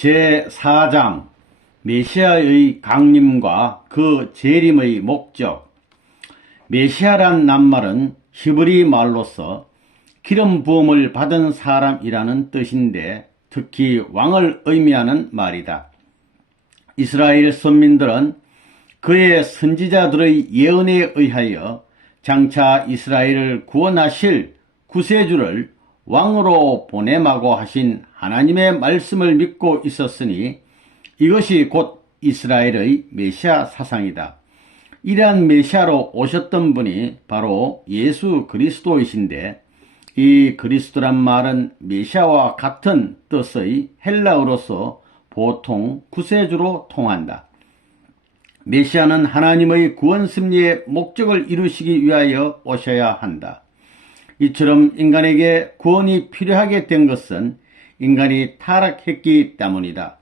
제4장 메시아의 강림과 그 재림의 목적. 메시아란 낱말은 히브리 말로서 기름 부음을 받은 사람이라는 뜻인데 특히 왕을 의미하는 말이다. 이스라엘 선민들은 그의 선지자들의 예언에 의하여 장차 이스라엘을 구원하실 구세주를 왕으로 보내마고 하신 하나님의 말씀을 믿고 있었으니 이것이 곧 이스라엘의 메시아 사상이다. 이러한 메시아로 오셨던 분이 바로 예수 그리스도이신데 이 그리스도란 말은 메시아와 같은 뜻의 헬라어로서 보통 구세주로 통한다. 메시아는 하나님의 구원 섭리의 목적을 이루시기 위하여 오셔야 한다. 이처럼 인간에게 구원이 필요하게 된 것은 인간이 타락했기 때문이다.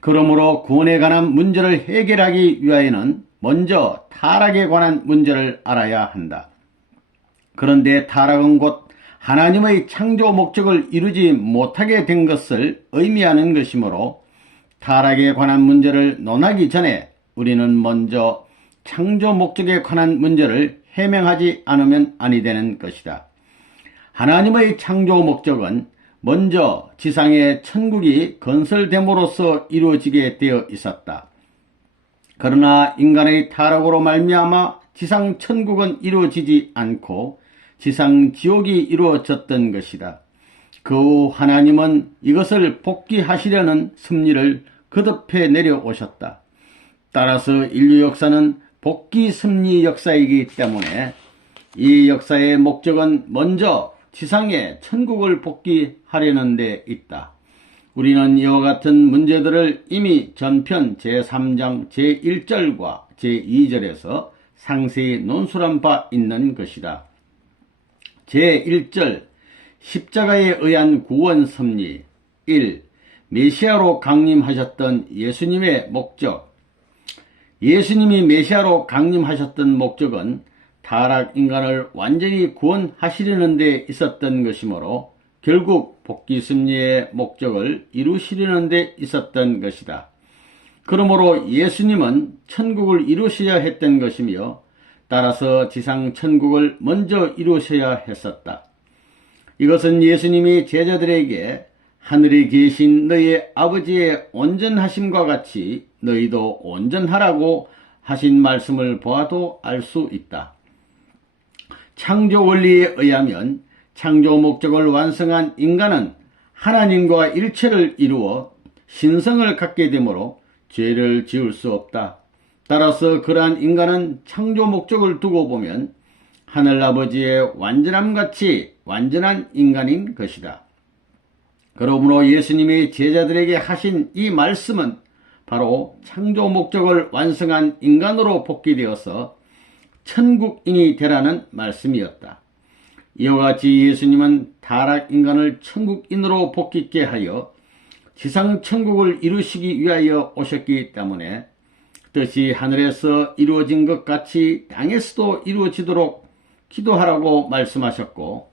그러므로 구원에 관한 문제를 해결하기 위하여는 먼저 타락에 관한 문제를 알아야 한다. 그런데 타락은 곧 하나님의 창조 목적을 이루지 못하게 된 것을 의미하는 것이므로 타락에 관한 문제를 논하기 전에 우리는 먼저 창조 목적에 관한 문제를 해명하지 않으면 아니 되는 것이다. 하나님의 창조 목적은 먼저 지상의 천국이 건설됨으로써 이루어지게 되어 있었다. 그러나 인간의 타락으로 말미암아 지상 천국은 이루어지지 않고 지상 지옥이 이루어졌던 것이다. 그 후 하나님은 이것을 복귀하시려는 섭리를 거듭해 내려오셨다. 따라서 인류 역사는 복귀 섭리 역사이기 때문에 이 역사의 목적은 먼저 지상의 천국을 복귀하려는 데 있다. 우리는 이와 같은 문제들을 이미 전편 제3장 제1절과 제2절에서 상세히 논술한 바 있는 것이다. 제1절 십자가에 의한 구원 섭리 1. 메시아로 강림하셨던 예수님의 목적. 예수님이 메시아로 강림하셨던 목적은 타락 인간을 완전히 구원하시려는 데 있었던 것이므로 결국 복귀 섭리의 목적을 이루시려는 데 있었던 것이다. 그러므로 예수님은 천국을 이루셔야 했던 것이며 따라서 지상 천국을 먼저 이루셔야 했었다. 이것은 예수님이 제자들에게 하늘에 계신 너희의 아버지의 온전하심과 같이 너희도 온전하라고 하신 말씀을 보아도 알 수 있다. 창조 원리에 의하면 창조 목적을 완성한 인간은 하나님과 일체를 이루어 신성을 갖게 되므로 죄를 지을 수 없다. 따라서 그러한 인간은 창조 목적을 두고 보면 하늘아버지의 완전함같이 완전한 인간인 것이다. 그러므로 예수님이 제자들에게 하신 이 말씀은 바로 창조 목적을 완성한 인간으로 복귀되어서 천국인이 되라는 말씀이었다. 이와 같이 예수님은 타락 인간을 천국인으로 복귀케 하여 지상 천국을 이루시기 위하여 오셨기 때문에 뜻이 하늘에서 이루어진 것 같이 땅에서도 이루어지도록 기도하라고 말씀하셨고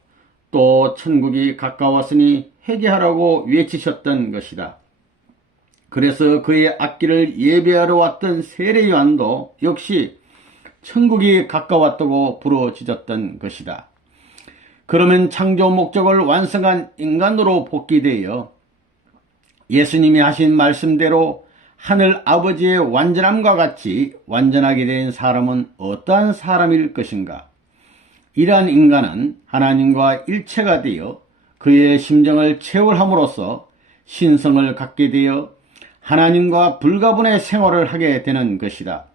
또 천국이 가까웠으니 회개하라고 외치셨던 것이다. 그래서 그의 앞길을 예배하러 왔던 세례 요한도 역시 천국이 가까웠다고 부르짖었던 것이다. 그러면 창조 목적을 완성한 인간으로 복귀되어 예수님이 하신 말씀대로 하늘 아버지의 완전함과 같이 완전하게 된 사람은 어떠한 사람일 것인가? 이러한 인간은 하나님과 일체가 되어 그의 심정을 체월함으로써 신성을 갖게 되어 하나님과 불가분의 생활을 하게 되는 것이다.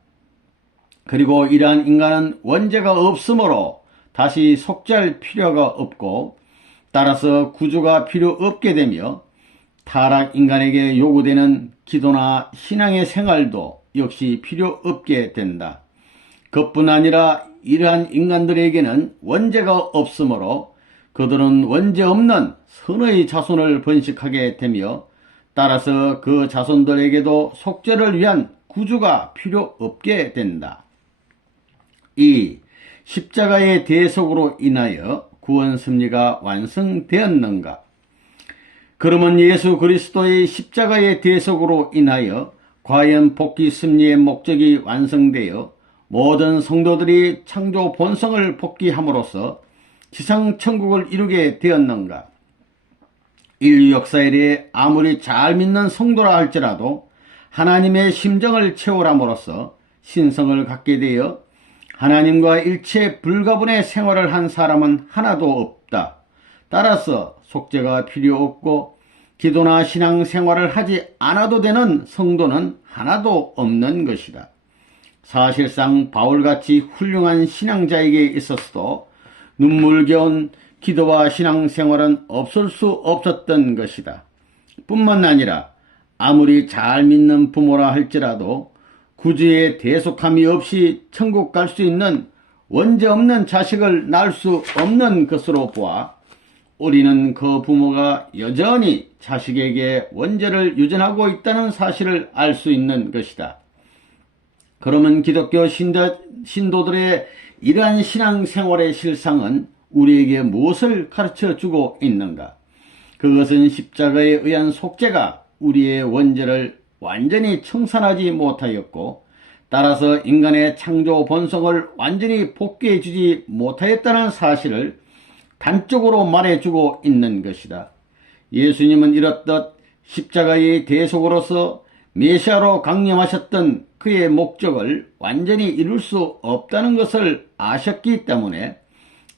그리고 이러한 인간은 원죄가 없으므로 다시 속죄할 필요가 없고 따라서 구주가 필요 없게 되며 타락 인간에게 요구되는 기도나 신앙의 생활도 역시 필요 없게 된다. 그뿐 아니라 이러한 인간들에게는 원죄가 없으므로 그들은 원죄 없는 선의 자손을 번식하게 되며 따라서 그 자손들에게도 속죄를 위한 구주가 필요 없게 된다. 2. 십자가의 대속으로 인하여 구원 섭리가 완성되었는가? 그러면 예수 그리스도의 십자가의 대속으로 인하여 과연 복귀 승리의 목적이 완성되어 모든 성도들이 창조 본성을 복귀함으로써 지상 천국을 이루게 되었는가? 인류 역사에 대해 아무리 잘 믿는 성도라 할지라도 하나님의 심정을 채우람으로써 신성을 갖게 되어 하나님과 일체 불가분의 생활을 한 사람은 하나도 없다. 따라서 속죄가 필요 없고 기도나 신앙생활을 하지 않아도 되는 성도는 하나도 없는 것이다. 사실상 바울같이 훌륭한 신앙자에게 있어서도 눈물겨운 기도와 신앙생활은 없을 수 없었던 것이다. 뿐만 아니라 아무리 잘 믿는 부모라 할지라도 구주의 대속함이 없이 천국 갈 수 있는 원죄 없는 자식을 낳을 수 없는 것으로 보아 우리는 그 부모가 여전히 자식에게 원죄를 유전하고 있다는 사실을 알 수 있는 것이다. 그러면 기독교 신도들의 이러한 신앙생활의 실상은 우리에게 무엇을 가르쳐주고 있는가? 그것은 십자가에 의한 속죄가 우리의 원죄를 완전히 청산하지 못하였고 따라서 인간의 창조 본성을 완전히 복귀해주지 못하였다는 사실을 단적으로 말해주고 있는 것이다. 예수님은 이렇듯 십자가의 대속으로서 메시아로 강림하셨던 그의 목적을 완전히 이룰 수 없다는 것을 아셨기 때문에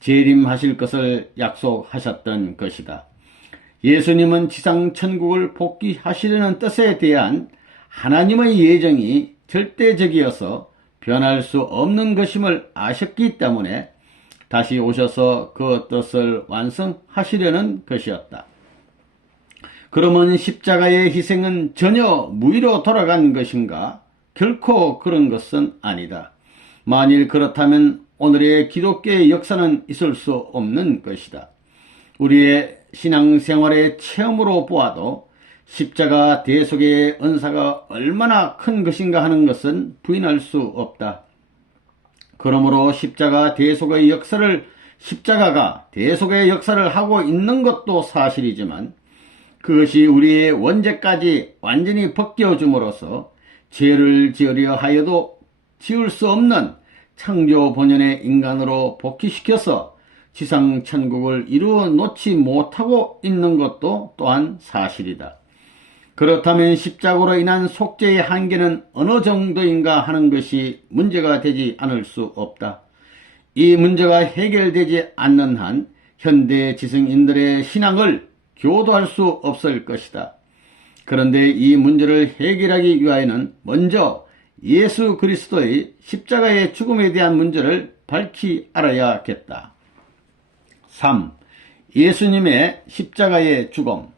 재림하실 것을 약속하셨던 것이다. 예수님은 지상 천국을 복귀하시려는 뜻에 대한 하나님의 예정이 절대적이어서 변할 수 없는 것임을 아셨기 때문에 다시 오셔서 그 뜻을 완성하시려는 것이었다. 그러면 십자가의 희생은 전혀 무의로 돌아간 것인가? 결코 그런 것은 아니다. 만일 그렇다면 오늘의 기독교의 역사는 있을 수 없는 것이다. 우리의 신앙생활의 체험으로 보아도 십자가 대속의 은사가 얼마나 큰 것인가 하는 것은 부인할 수 없다. 그러므로 십자가가 대속의 역사를 하고 있는 것도 사실이지만 그것이 우리의 원죄까지 완전히 벗겨줌으로써 죄를 지으려 하여도 지을 수 없는 창조 본연의 인간으로 복귀시켜서 지상 천국을 이루어 놓지 못하고 있는 것도 또한 사실이다. 그렇다면 십자가로 인한 속죄의 한계는 어느 정도인가 하는 것이 문제가 되지 않을 수 없다. 이 문제가 해결되지 않는 한 현대 지성인들의 신앙을 교도할 수 없을 것이다. 그런데 이 문제를 해결하기 위하여는 먼저 예수 그리스도의 십자가의 죽음에 대한 문제를 밝히 알아야겠다. 3. 예수님의 십자가의 죽음.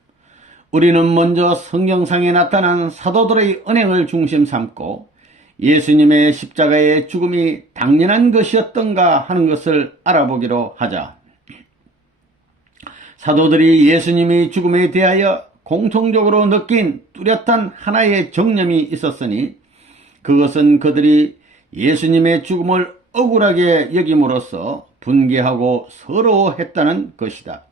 우리는 먼저 성경상에 나타난 사도들의 언행을 중심 삼고 예수님의 십자가의 죽음이 당연한 것이었던가 하는 것을 알아보기로 하자. 사도들이 예수님의 죽음에 대하여 공통적으로 느낀 뚜렷한 하나의 정념이 있었으니 그것은 그들이 예수님의 죽음을 억울하게 여김으로써 분개하고 서러워했다는 것이다.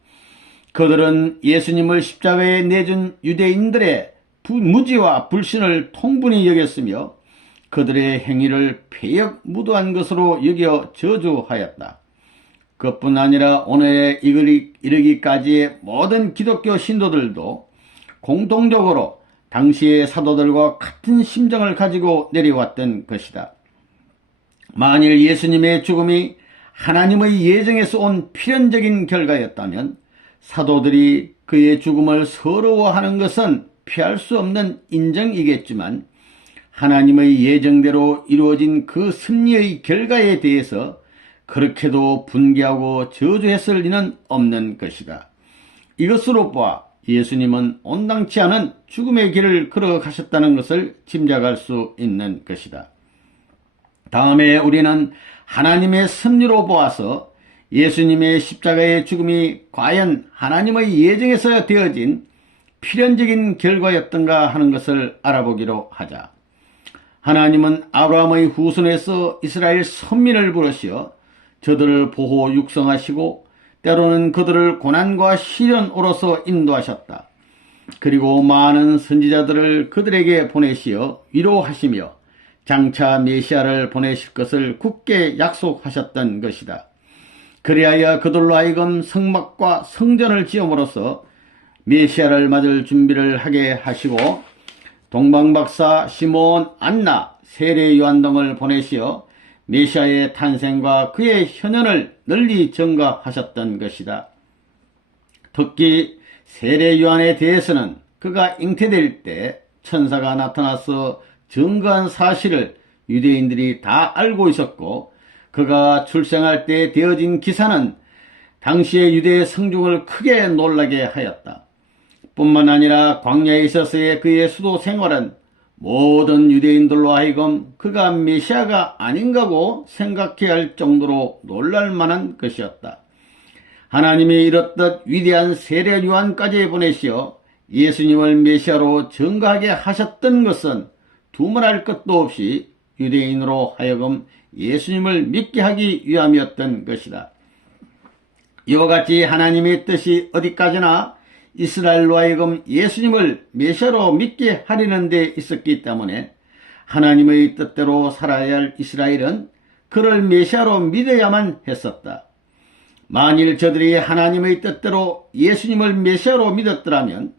그들은 예수님을 십자가에 내준 유대인들의 무지와 불신을 통분히 여겼으며 그들의 행위를 폐역무도한 것으로 여겨 저주하였다. 그뿐 아니라 오늘에 이르기까지의 모든 기독교 신도들도 공통적으로 당시의 사도들과 같은 심정을 가지고 내려왔던 것이다. 만일 예수님의 죽음이 하나님의 예정에서 온 필연적인 결과였다면 사도들이 그의 죽음을 서러워하는 것은 피할 수 없는 인정이겠지만 하나님의 예정대로 이루어진 그 승리의 결과에 대해서 그렇게도 분개하고 저주했을 리는 없는 것이다. 이것으로 보아 예수님은 온당치 않은 죽음의 길을 걸어가셨다는 것을 짐작할 수 있는 것이다. 다음에 우리는 하나님의 섭리로 보아서 예수님의 십자가의 죽음이 과연 하나님의 예정에서 되어진 필연적인 결과였던가 하는 것을 알아보기로 하자. 하나님은 아브라함의 후손에서 이스라엘 선민을 부르시어 저들을 보호 육성하시고 때로는 그들을 고난과 시련으로서 인도하셨다. 그리고 많은 선지자들을 그들에게 보내시어 위로하시며 장차 메시아를 보내실 것을 굳게 약속하셨던 것이다. 그리하여 그들로 하여금 성막과 성전을 지음으로써 메시아를 맞을 준비를 하게 하시고 동방박사 시몬 안나 세례 요한 등을 보내시어 메시아의 탄생과 그의 현현을 널리 전가하셨던 것이다. 특히 세례 요한에 대해서는 그가 잉태될 때 천사가 나타나서 증거한 사실을 유대인들이 다 알고 있었고, 그가 출생할 때 되어진 기사는 당시의 유대 성중을 크게 놀라게 하였다. 뿐만 아니라 광야에 있어서의 그의 수도 생활은 모든 유대인들로 하여금 그가 메시아가 아닌가고 생각해야 할 정도로 놀랄만한 것이었다. 하나님이 이렇듯 위대한 세례 요한까지 보내시어 예수님을 메시아로 증거하게 하셨던 것은 두말할 것도 없이 유대인으로 하여금 예수님을 믿게 하기 위함이었던 것이다. 이와 같이 하나님의 뜻이 어디까지나 이스라엘로 하여금 예수님을 메시아로 믿게 하려는 데 있었기 때문에 하나님의 뜻대로 살아야 할 이스라엘은 그를 메시아로 믿어야만 했었다. 만일 저들이 하나님의 뜻대로 예수님을 메시아로 믿었더라면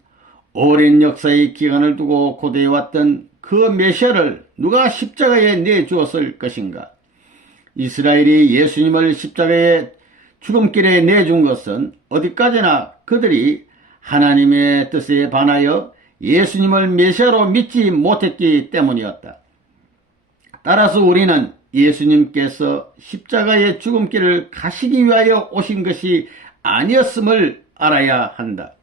오랜 역사의 기간을 두고 고대해왔던 그 메시아를 누가 십자가에 내주었을 것인가? 이스라엘이 예수님을 십자가에 죽음길에 내준 것은 어디까지나 그들이 하나님의 뜻에 반하여 예수님을 메시아로 믿지 못했기 때문이었다. 따라서 우리는 예수님께서 십자가의 죽음길을 가시기 위하여 오신 것이 아니었음을 알아야 한다.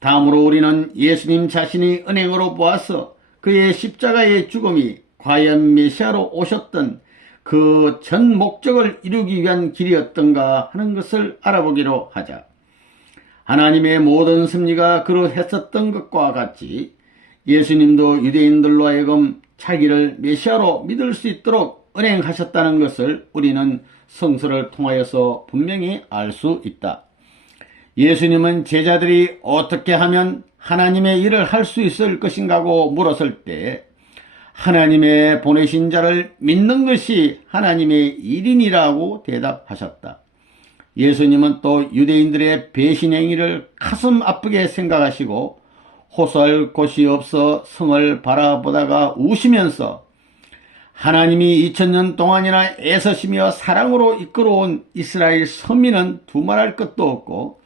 다음으로 우리는 예수님 자신이 은행으로 보아서 그의 십자가의 죽음이 과연 메시아로 오셨던 그 전 목적을 이루기 위한 길이었던가 하는 것을 알아보기로 하자. 하나님의 모든 섭리가 그러했었던 것과 같이 예수님도 유대인들로 하여금 자기를 메시아로 믿을 수 있도록 은행하셨다는 것을 우리는 성서를 통하여서 분명히 알 수 있다. 예수님은 제자들이 어떻게 하면 하나님의 일을 할 수 있을 것인가고 물었을 때 하나님의 보내신 자를 믿는 것이 하나님의 일이니라고 대답하셨다. 예수님은 또 유대인들의 배신 행위를 가슴 아프게 생각하시고 호소할 곳이 없어 성을 바라보다가 우시면서 하나님이 2000년 동안이나 애쓰시며 사랑으로 이끌어온 이스라엘 서민은 두말할 것도 없고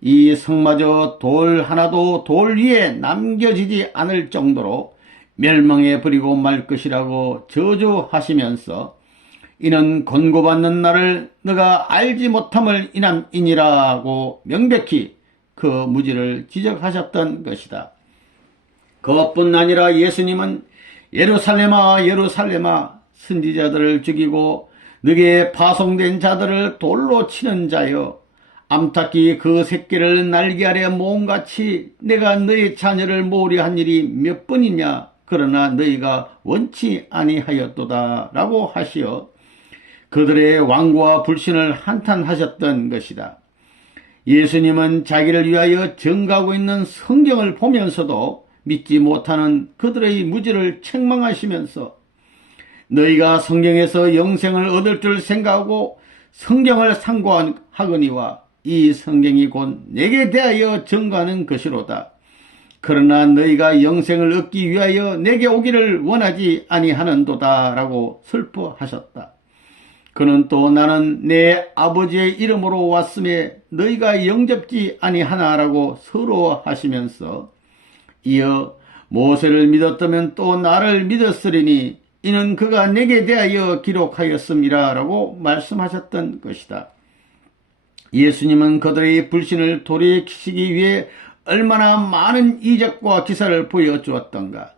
이 성마저 돌 하나도 돌 위에 남겨지지 않을 정도로 멸망해 버리고 말 것이라고 저주하시면서 이는 권고받는 날을 너가 알지 못함을 인함이니라고 명백히 그 무지를 지적하셨던 것이다. 그것뿐 아니라 예수님은 예루살렘아 예루살렘아 선지자들을 죽이고 너게 파송된 자들을 돌로 치는 자여 암탉이 그 새끼를 날개 아래 모음같이 내가 너희 자녀를 모으려 한 일이 몇 번이냐 그러나 너희가 원치 아니하였도다 라고 하시어 그들의 완고와 불신을 한탄하셨던 것이다. 예수님은 자기를 위하여 증가하고 있는 성경을 보면서도 믿지 못하는 그들의 무지를 책망하시면서 너희가 성경에서 영생을 얻을 줄 생각하고 성경을 상고하거니와 이 성경이 곧 내게 대하여 증거하는 것이로다. 그러나 너희가 영생을 얻기 위하여 내게 오기를 원하지 아니하는도다 라고 슬퍼하셨다. 그는 또 나는 내 아버지의 이름으로 왔음에 너희가 영접지 아니하나라고 서러워하시면서 이어 모세를 믿었다면 또 나를 믿었으리니 이는 그가 내게 대하여 기록하였음이라 라고 말씀하셨던 것이다. 예수님은 그들의 불신을 돌이키시기 위해 얼마나 많은 이적과 기사를 보여주었던가.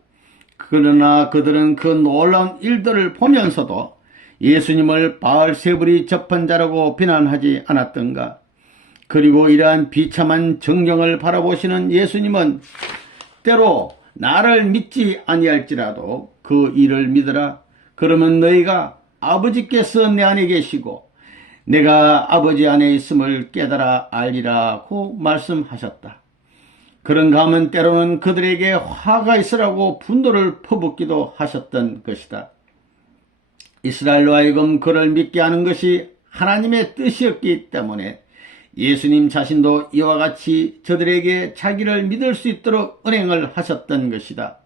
그러나 그들은 그 놀라운 일들을 보면서도 예수님을 바알세불이 접한 자라고 비난하지 않았던가. 그리고 이러한 비참한 정경을 바라보시는 예수님은 때로 나를 믿지 아니할지라도 그 일을 믿으라. 그러면 너희가 아버지께서 내 안에 계시고 내가 아버지 안에 있음을 깨달아 알리라고 말씀하셨다. 그런가 하면 때로는 그들에게 화가 있으라고 분노를 퍼붓기도 하셨던 것이다. 이스라엘로 하여금 그를 믿게 하는 것이 하나님의 뜻이었기 때문에 예수님 자신도 이와 같이 저들에게 자기를 믿을 수 있도록 은행을 하셨던 것이다.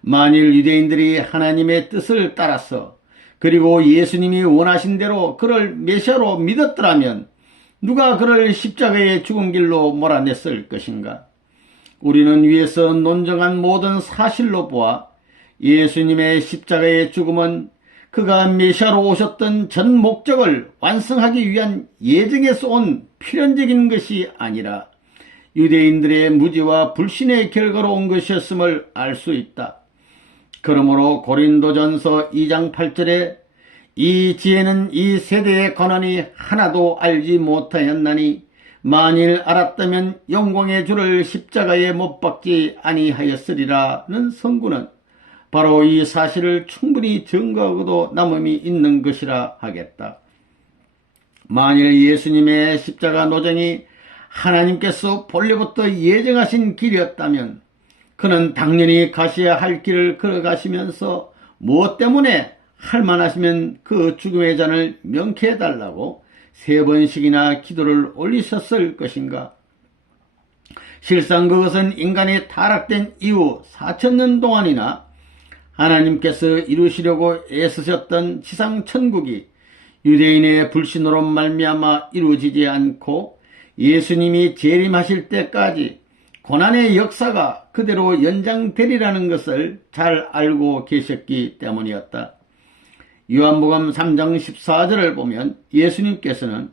만일 유대인들이 하나님의 뜻을 따라서 그리고 예수님이 원하신 대로 그를 메시아로 믿었더라면 누가 그를 십자가의 죽은 길로 몰아냈을 것인가? 우리는 위에서 논정한 모든 사실로 보아 예수님의 십자가의 죽음은 그가 메시아로 오셨던 전 목적을 완성하기 위한 예정에서 온 필연적인 것이 아니라 유대인들의 무지와 불신의 결과로 온 것이었음을 알 수 있다. 그러므로 고린도전서 2장 8절에 이 지혜는 이 세대의 권한이 하나도 알지 못하였나니 만일 알았다면 영광의 주를 십자가에 못 박지 아니하였으리라는 선구는 바로 이 사실을 충분히 증거하고도 남음이 있는 것이라 하겠다. 만일 예수님의 십자가 노정이 하나님께서 본래부터 예정하신 길이었다면 그는 당연히 가셔야 할 길을 걸어가시면서 무엇 때문에 할만하시면 그 죽음의 잔을 명쾌해달라고 3번씩이나 기도를 올리셨을 것인가? 실상 그것은 인간이 타락된 이후 4,000년 동안이나 하나님께서 이루시려고 애쓰셨던 지상천국이 유대인의 불신으로 말미암아 이루어지지 않고 예수님이 재림하실 때까지 고난의 역사가 그대로 연장되리라는 것을 잘 알고 계셨기 때문이었다. 요한복음 3장 14절을 보면 예수님께서는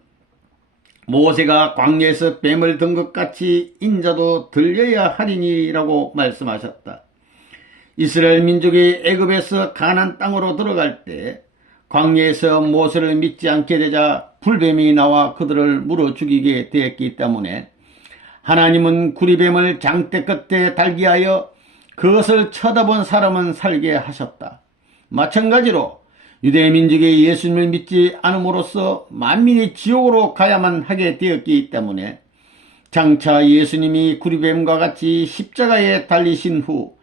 모세가 광야에서 뱀을 든 것 같이 인자도 들려야 하리니라고 말씀하셨다. 이스라엘 민족이 애굽에서 가나안 땅으로 들어갈 때 광야에서 모세를 믿지 않게 되자 불뱀이 나와 그들을 물어 죽이게 되었기 때문에 하나님은 구리뱀을 장대 끝에 달게 하여 그것을 쳐다본 사람은 살게 하셨다. 마찬가지로 유대 민족이 예수님을 믿지 않음으로써 만민이 지옥으로 가야만 하게 되었기 때문에 장차 예수님이 구리뱀과 같이 십자가에 달리신 후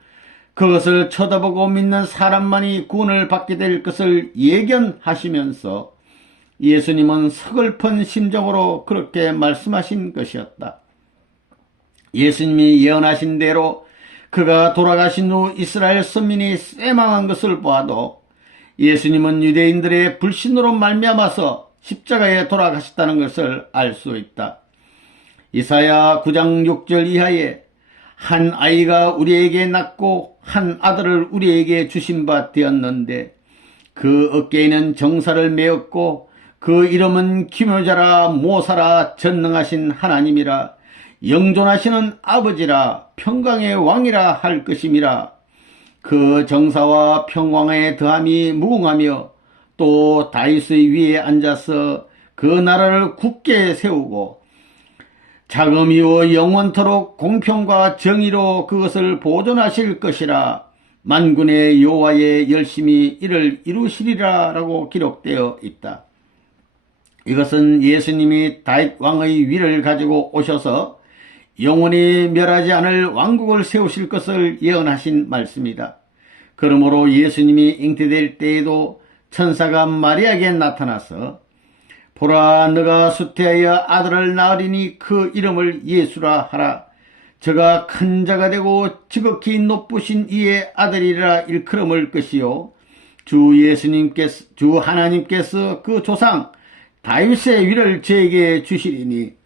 그것을 쳐다보고 믿는 사람만이 구원을 받게 될 것을 예견하시면서 예수님은 서글픈 심정으로 그렇게 말씀하신 것이었다. 예수님이 예언하신 대로 그가 돌아가신 후 이스라엘 선민이 쇠망한 것을 보아도 예수님은 유대인들의 불신으로 말미암아서 십자가에 돌아가셨다는 것을 알 수 있다. 이사야 9장 6절 이하에 한 아이가 우리에게 낳고 한 아들을 우리에게 주신 바 되었는데 그 어깨에는 정사를 메었고 그 이름은 기묘자라 모사라 전능하신 하나님이라 영존하시는 아버지라 평강의 왕이라 할 것임이라. 그 정사와 평강의 더함이 무궁하며 또 다윗의 위에 앉아서 그 나라를 굳게 세우고 자금이요 영원토록 공평과 정의로 그것을 보존하실 것이라. 만군의 여호와의 열심히 이를 이루시리라 라고 기록되어 있다. 이것은 예수님이 다윗 왕의 위를 가지고 오셔서 영원히 멸하지 않을 왕국을 세우실 것을 예언하신 말씀이다. 그러므로 예수님이 잉태될 때에도 천사가 마리아에게 나타나서 보라, 너가 수태하여 아들을 낳으리니 그 이름을 예수라 하라. 저가 큰 자가 되고 지극히 높으신 이의 아들이라 일컬음을 것이요 주 하나님께서 그 조상 다윗의 위를 저에게 주시리니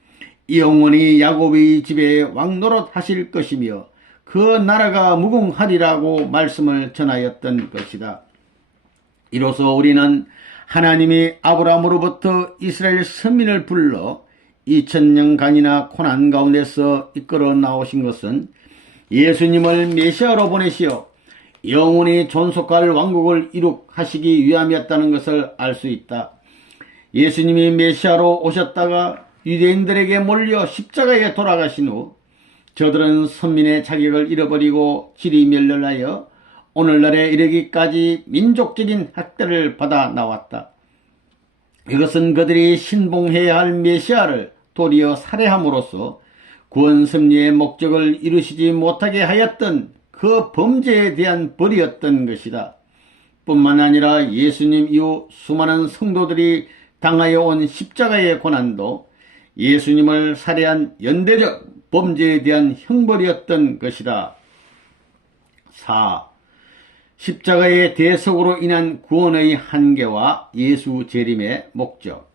영원히 야곱의 집에 왕노릇 하실 것이며 그 나라가 무궁하리라고 말씀을 전하였던 것이다. 이로써 우리는 하나님이 아브라함으로부터 이스라엘 선민을 불러 2000년간이나 고난 가운데서 이끌어 나오신 것은 예수님을 메시아로 보내시어 영원히 존속할 왕국을 이룩하시기 위함이었다는 것을 알 수 있다. 예수님이 메시아로 오셨다가 유대인들에게 몰려 십자가에 돌아가신 후 저들은 선민의 자격을 잃어버리고 질이 멸렬하여 오늘날에 이르기까지 민족적인 학대를 받아 나왔다. 이것은 그들이 신봉해야 할 메시아를 도리어 살해함으로써 구원 섭리의 목적을 이루시지 못하게 하였던 그 범죄에 대한 벌이었던 것이다. 뿐만 아니라 예수님 이후 수많은 성도들이 당하여 온 십자가의 고난도 예수님을 살해한 연대적 범죄에 대한 형벌이었던 것이다. 4. 십자가의 대속으로 인한 구원의 한계와 예수 재림의 목적.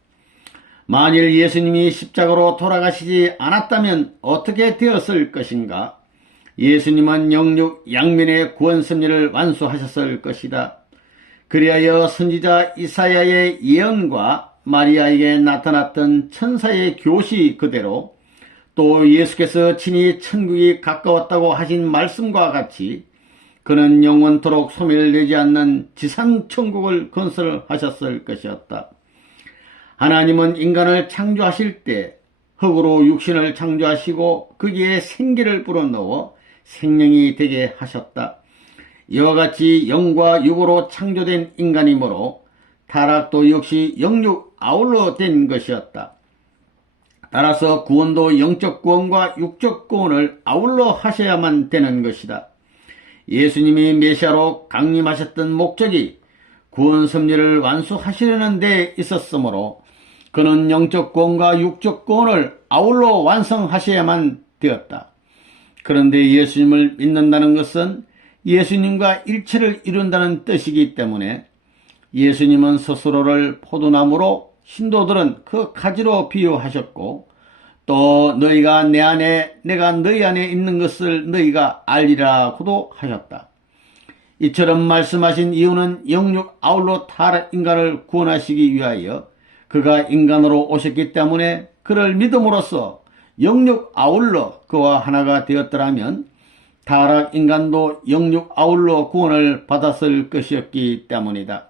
만일 예수님이 십자가로 돌아가시지 않았다면 어떻게 되었을 것인가? 예수님은 영육 양면의 구원 섭리를 완수하셨을 것이다. 그리하여 선지자 이사야의 예언과 마리아에게 나타났던 천사의 교시 그대로 또 예수께서 친히 천국이 가까웠다고 하신 말씀과 같이 그는 영원토록 소멸되지 않는 지상천국을 건설하셨을 것이었다. 하나님은 인간을 창조하실 때 흙으로 육신을 창조하시고 거기에 생기를 불어넣어 생명이 되게 하셨다. 이와 같이 영과 육으로 창조된 인간이므로 타락도 역시 영육 아울러 된 것이었다. 따라서 구원도 영적 구원과 육적 구원을 아울러 하셔야만 되는 것이다. 예수님이 메시아로 강림하셨던 목적이 구원 섭리를 완수하시려는 데 있었으므로 그는 영적 구원과 육적 구원을 아울러 완성하셔야만 되었다. 그런데 예수님을 믿는다는 것은 예수님과 일체를 이룬다는 뜻이기 때문에 예수님은 스스로를 포도나무로 신도들은 그 가지로 비유하셨고 또 너희가 내 안에 내가 너희 안에 있는 것을 너희가 알리라고도 하셨다. 이처럼 말씀하신 이유는 영육 아울러 타락 인간을 구원하시기 위하여 그가 인간으로 오셨기 때문에 그를 믿음으로써 영육 아울러 그와 하나가 되었더라면 타락 인간도 영육 아울러 구원을 받았을 것이었기 때문이다.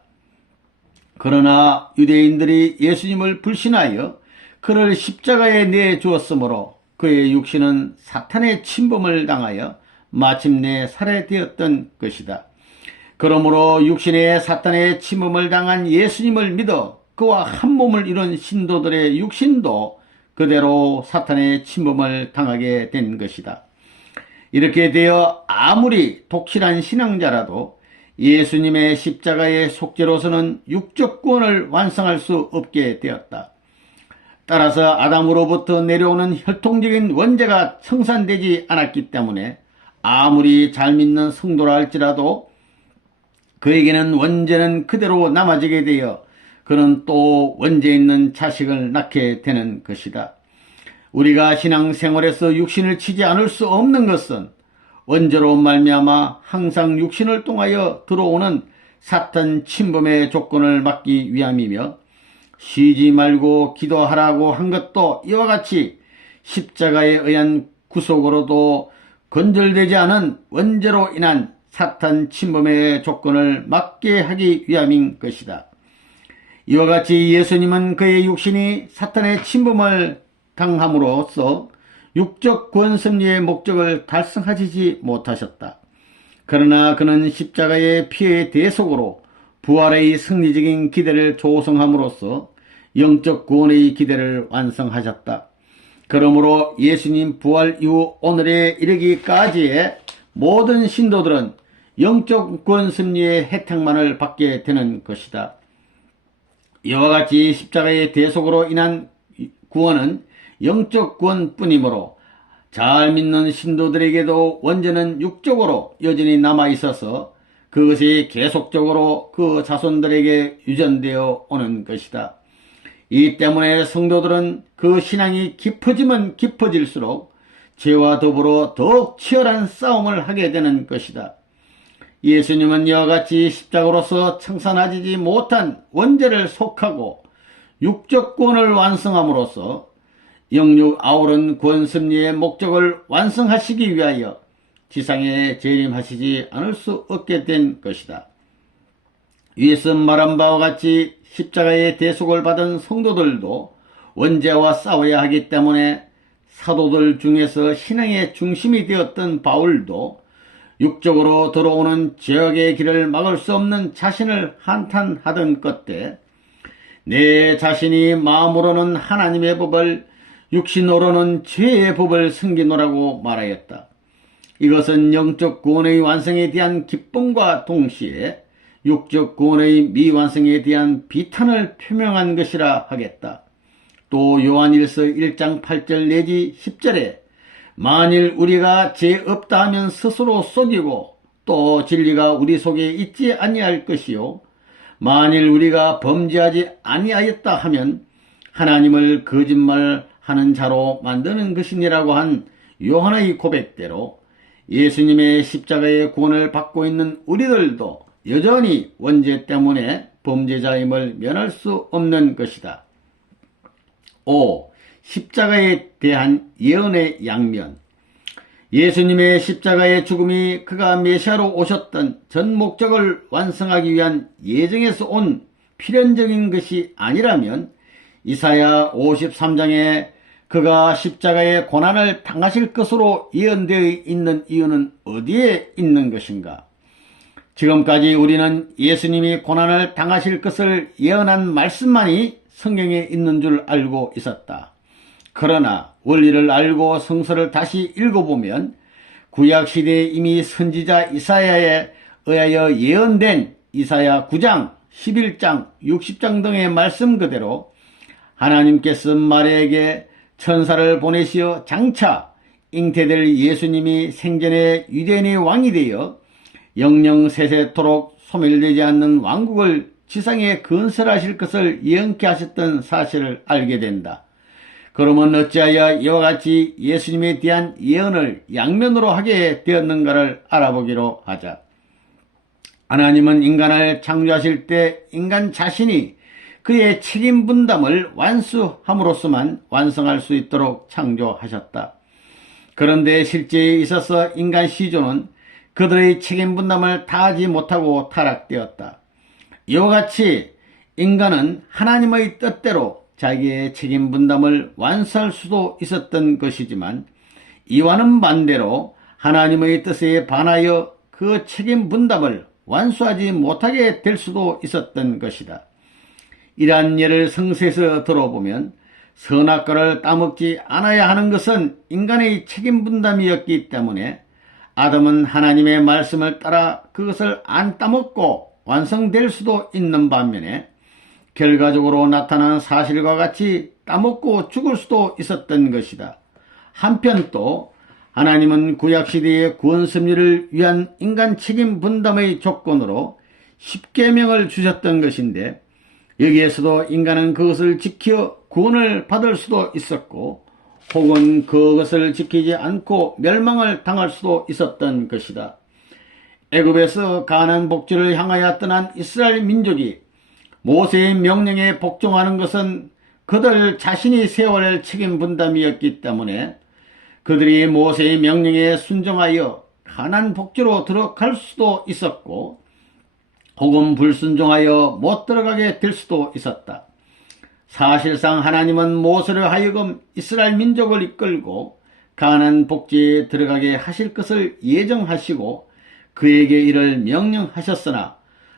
그러나 유대인들이 예수님을 불신하여 그를 십자가에 내주었으므로 그의 육신은 사탄의 침범을 당하여 마침내 살해되었던 것이다. 그러므로 육신의 사탄의 침범을 당한 예수님을 믿어 그와 한 몸을 이룬 신도들의 육신도 그대로 사탄의 침범을 당하게 된 것이다. 이렇게 되어 아무리 독실한 신앙자라도 예수님의 십자가의 속죄로서는 육적 구원을 완성할 수 없게 되었다. 따라서 아담으로부터 내려오는 혈통적인 원죄가 청산되지 않았기 때문에 아무리 잘 믿는 성도라 할지라도 그에게는 원죄는 그대로 남아지게 되어 그는 또 원죄 있는 자식을 낳게 되는 것이다. 우리가 신앙생활에서 육신을 치지 않을 수 없는 것은 원죄로 말미암아 항상 육신을 통하여 들어오는 사탄 침범의 조건을 막기 위함이며 쉬지 말고 기도하라고 한 것도 이와 같이 십자가에 의한 구속으로도 건절되지 않은 원죄로 인한 사탄 침범의 조건을 막게 하기 위함인 것이다. 이와 같이 예수님은 그의 육신이 사탄의 침범을 당함으로써 육적 구원 섭리의 목적을 달성하지 못하셨다. 그러나 그는 십자가의 피의 대속으로 부활의 승리적인 기대를 조성함으로써 영적 구원의 기대를 완성하셨다. 그러므로 예수님 부활 이후 오늘에 이르기까지의 모든 신도들은 영적 구원 섭리의 혜택만을 받게 되는 것이다. 이와 같이 십자가의 대속으로 인한 구원은 영적 구원뿐이므로 잘 믿는 신도들에게도 원죄는 육적으로 여전히 남아있어서 그것이 계속적으로 그 자손들에게 유전되어 오는 것이다. 이 때문에 성도들은 그 신앙이 깊어지면 깊어질수록 죄와 더불어 더욱 치열한 싸움을 하게 되는 것이다. 예수님은 이와 같이 십자가로서 청산하지 못한 원죄를 속하고 육적 구원을 완성함으로써 영육 아우른 구원 섭리의 목적을 완성하시기 위하여 지상에 재림하시지 않을 수 없게 된 것이다. 위에서 말한 바와 같이 십자가의 대속을 받은 성도들도 원죄와 싸워야 하기 때문에 사도들 중에서 신앙의 중심이 되었던 바울도 육적으로 들어오는 죄악의 길을 막을 수 없는 자신을 한탄하던 그때 내 자신이 마음으로는 하나님의 법을 육신으로는 죄의 법을 섬기노라고 말하였다. 이것은 영적 구원의 완성에 대한 기쁨과 동시에 육적 구원의 미완성에 대한 비탄을 표명한 것이라 하겠다. 또 요한일서 1장 8절 내지 10절에 만일 우리가 죄 없다 하면 스스로 속이고 또 진리가 우리 속에 있지 아니할 것이요 만일 우리가 범죄하지 아니하였다 하면 하나님을 거짓말하는 자로 만드는 것이니라고 한 요한의 고백대로 예수님의 십자가의 구원을 받고 있는 우리들도 여전히 원죄 때문에 범죄자임을 면할 수 없는 것이다. 5. 십자가에 대한 예언의 양면. 예수님의 십자가의 죽음이 그가 메시아로 오셨던 전 목적을 완성하기 위한 예정에서 온 필연적인 것이 아니라면 이사야 53장에 그가 십자가의 고난을 당하실 것으로 예언되어 있는 이유는 어디에 있는 것인가? 지금까지 우리는 예수님이 고난을 당하실 것을 예언한 말씀만이 성경에 있는 줄 알고 있었다. 그러나 원리를 알고 성서를 다시 읽어보면 구약시대에 이미 선지자 이사야에 의하여 예언된 이사야 9장, 11장, 60장 등의 말씀 그대로 하나님께서 마리아에게 천사를 보내시어 장차 잉태될 예수님이 생전에 유대인의 왕이 되어 영영 세세토록 소멸되지 않는 왕국을 지상에 건설하실 것을 예언케 하셨던 사실을 알게 된다. 그러면 어찌하여 이와 같이 예수님에 대한 예언을 양면으로 하게 되었는가를 알아보기로 하자. 하나님은 인간을 창조하실 때 인간 자신이 그의 책임 분담을 완수함으로써만 완성할 수 있도록 창조하셨다. 그런데 실제에 있어서 인간 시조는 그들의 책임 분담을 다하지 못하고 타락되었다. 이와 같이 인간은 하나님의 뜻대로 자기의 책임 분담을 완수할 수도 있었던 것이지만 이와는 반대로 하나님의 뜻에 반하여 그 책임 분담을 완수하지 못하게 될 수도 있었던 것이다. 이러한 예를 성서에서 들어보면 선악과를 따먹지 않아야 하는 것은 인간의 책임 분담이었기 때문에 아담은 하나님의 말씀을 따라 그것을 안 따먹고 완성될 수도 있는 반면에 결과적으로 나타난 사실과 같이 따먹고 죽을 수도 있었던 것이다. 한편 또 하나님은 구약시대의 구원 섭리를 위한 인간 책임 분담의 조건으로 십계명을 주셨던 것인데 여기에서도 인간은 그것을 지켜 구원을 받을 수도 있었고 혹은 그것을 지키지 않고 멸망을 당할 수도 있었던 것이다. 애굽에서 가나안 복지를 향하여 떠난 이스라엘 민족이 모세의 명령에 복종하는 것은 그들 자신이 세워야 할 책임 분담이었기 때문에 그들이 모세의 명령에 순종하여 가나안 복지로 들어갈 수도 있었고 혹은 불순종하여 못 들어가게 될 수도 있었다. 사실상 하나님은 모세를 하여금 이스라엘 민족을 이끌고 가나안 복지에 들어가게 하실 것을 예정하시고 그에게 이를 명령하셨으나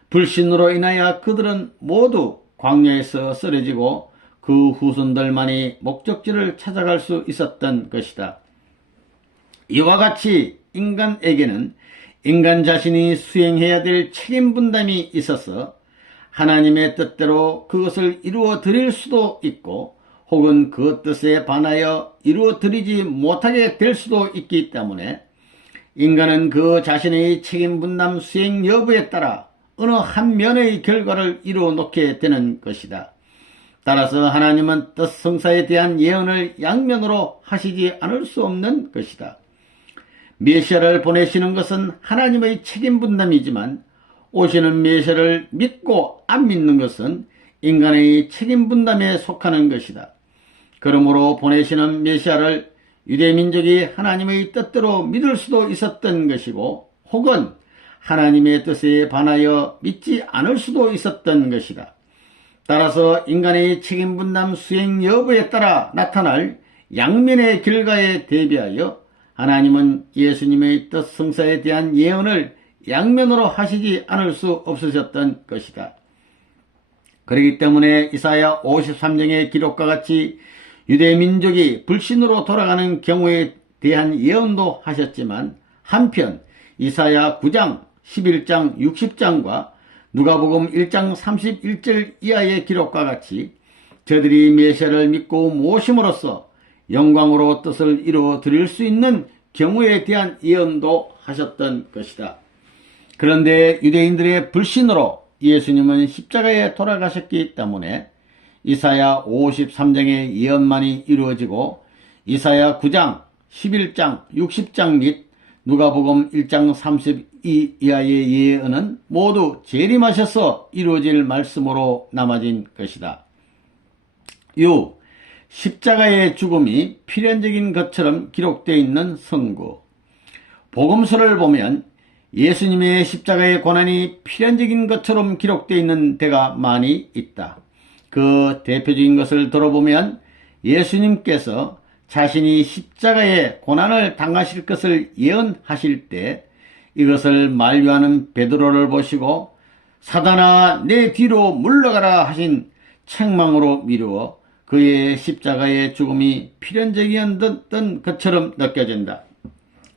불신으로 인하여 그들은 모두 광야에서 쓰러지고 그 후손들만이 목적지를 찾아갈 수 있었던 것이다. 이와 같이 인간에게는 인간 자신이 수행해야 될 책임 분담이 있어서 하나님의 뜻대로 그것을 이루어 드릴 수도 있고 혹은 그 뜻에 반하여 이루어 드리지 못하게 될 수도 있기 때문에 인간은 그 자신의 책임 분담 수행 여부에 따라 어느 한 면의 결과를 이루어 놓게 되는 것이다. 따라서 하나님은 뜻 성사에 대한 예언을 양면으로 하시지 않을 수 없는 것이다. 메시아를 보내시는 것은 하나님의 책임 분담이지만 오시는 메시아를 믿고 안 믿는 것은 인간의 책임 분담에 속하는 것이다. 그러므로 보내시는 메시아를 유대민족이 하나님의 뜻대로 믿을 수도 있었던 것이고 혹은 하나님의 뜻에 반하여 믿지 않을 수도 있었던 것이다. 따라서 인간의 책임 분담 수행 여부에 따라 나타날 양면의 결과에 대비하여 하나님은 예수님의 뜻 성사에 대한 예언을 양면으로 하시지 않을 수 없으셨던 것이다. 그렇기 때문에 이사야 53장의 기록과 같이 유대 민족이 불신으로 돌아가는 경우에 대한 예언도 하셨지만, 한편 이사야 9장, 11장, 60장과 누가복음 1장 31절 이하의 기록과 같이 저들이 메시아를 믿고 모심으로써 영광으로 뜻을 이루어 드릴 수 있는 경우에 대한 예언도 하셨던 것이다. 그런데 유대인들의 불신으로 예수님은 십자가에 돌아가셨기 때문에 이사야 53장의 예언만이 이루어지고 이사야 9장, 11장, 60장 및 누가복음 1장 32 이하의 예언은 모두 재림하셔서 이루어질 말씀으로 남아진 것이다. 십자가의 죽음이 필연적인 것처럼 기록되어 있는 선고. 복음서를 보면 예수님의 십자가의 고난이 필연적인 것처럼 기록되어 있는 데가 많이 있다. 그 대표적인 것을 들어보면 예수님께서 자신이 십자가의 고난을 당하실 것을 예언하실 때 이것을 만류하는 베드로를 보시고 사단아 내 뒤로 물러가라 하신 책망으로 미루어 그의 십자가의 죽음이 필연적이었던 것처럼 느껴진다.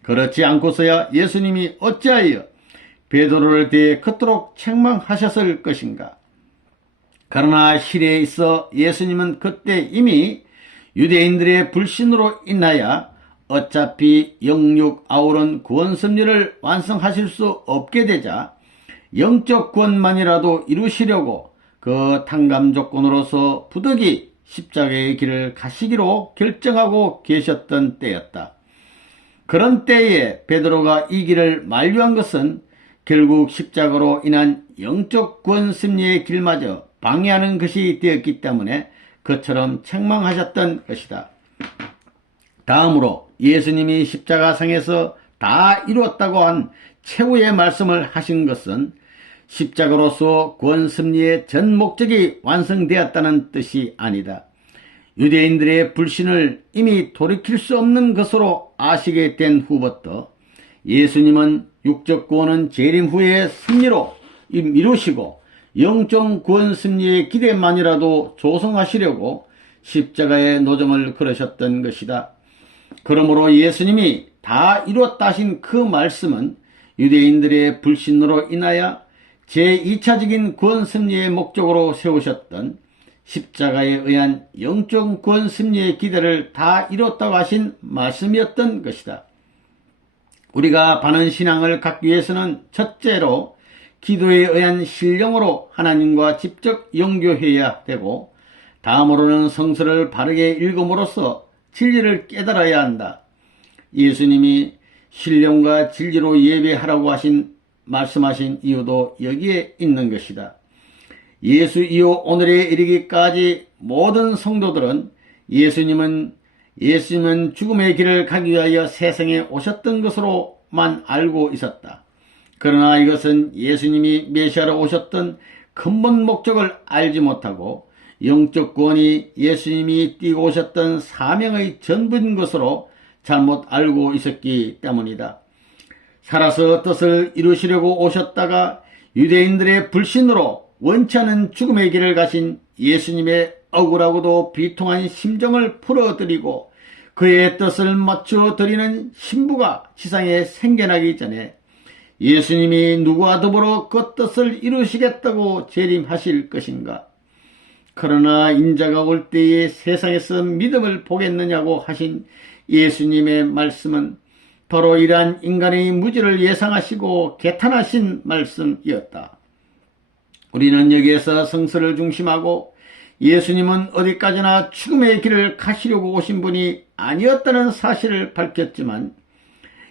그렇지 않고서야 예수님이 어찌하여 베드로를 대해 그토록 책망하셨을 것인가. 그러나 실에 있어 예수님은 그때 이미 유대인들의 불신으로 인하여 어차피 영육 아우런 구원 섭리를 완성하실 수 없게 되자 영적 구원만이라도 이루시려고 그 탕감 조건으로서 부득이 십자가의 길을 가시기로 결정하고 계셨던 때였다. 그런 때에 베드로가 이 길을 만류한 것은 결국 십자가로 인한 영적 구원 섭리의 길마저 방해하는 것이 되었기 때문에 그처럼 책망하셨던 것이다. 다음으로 예수님이 십자가상에서 다 이루었다고 한 최후의 말씀을 하신 것은 십자가로서 구원 섭리의 전 목적이 완성되었다는 뜻이 아니다. 유대인들의 불신을 이미 돌이킬 수 없는 것으로 아시게 된 후부터 예수님은 육적 구원은 재림 후의 승리로 이루시고 영적 구원 승리의 기대만이라도 조성하시려고 십자가의 노점을 걸으셨던 것이다. 그러므로 예수님이 다 이루었다 하신 그 말씀은 유대인들의 불신으로 인하여 제2차적인 구원 승리의 목적으로 세우셨던 십자가에 의한 영적 구원 승리의 기대를 다 이뤘다고 하신 말씀이었던 것이다. 우리가 바른 신앙을 갖기 위해서는 첫째로 기도에 의한 신령으로 하나님과 직접 연교해야 되고, 다음으로는 성서를 바르게 읽음으로써 진리를 깨달아야 한다. 예수님이 신령과 진리로 예배하라고 말씀하신 이유도 여기에 있는 것이다. 예수 이후 오늘에 이르기까지 모든 성도들은 예수님은 죽음의 길을 가기 위하여 세상에 오셨던 것으로만 알고 있었다. 그러나 이것은 예수님이 메시아로 오셨던 근본 목적을 알지 못하고 영적 구원이 예수님이 띠고 오셨던 사명의 전부인 것으로 잘못 알고 있었기 때문이다. 살아서 뜻을 이루시려고 오셨다가 유대인들의 불신으로 원치 않은 죽음의 길을 가신 예수님의 억울하고도 비통한 심정을 풀어드리고 그의 뜻을 맞춰 드리는 신부가 지상에 생겨나기 전에 예수님이 누구와 더불어 그 뜻을 이루시겠다고 재림하실 것인가? 그러나 인자가 올 때에 세상에서 믿음을 보겠느냐고 하신 예수님의 말씀은 바로 이러한 인간의 무지를 예상하시고 개탄하신 말씀이었다. 우리는 여기에서 성서를 중심하고 예수님은 어디까지나 죽음의 길을 가시려고 오신 분이 아니었다는 사실을 밝혔지만,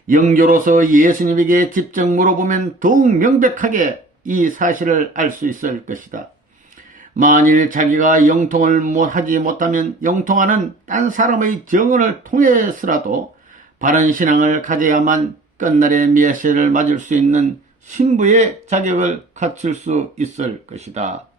영조로서 예수님에게 직접 물어보면 더욱 명백하게 이 사실을 알 수 있을 것이다. 만일 자기가 영통을 하지 못하면 영통하는 딴 사람의 정언을 통해서라도 바른 신앙을 가져야만 끝날의 메시아를 맞을 수 있는 신부의 자격을 갖출 수 있을 것이다.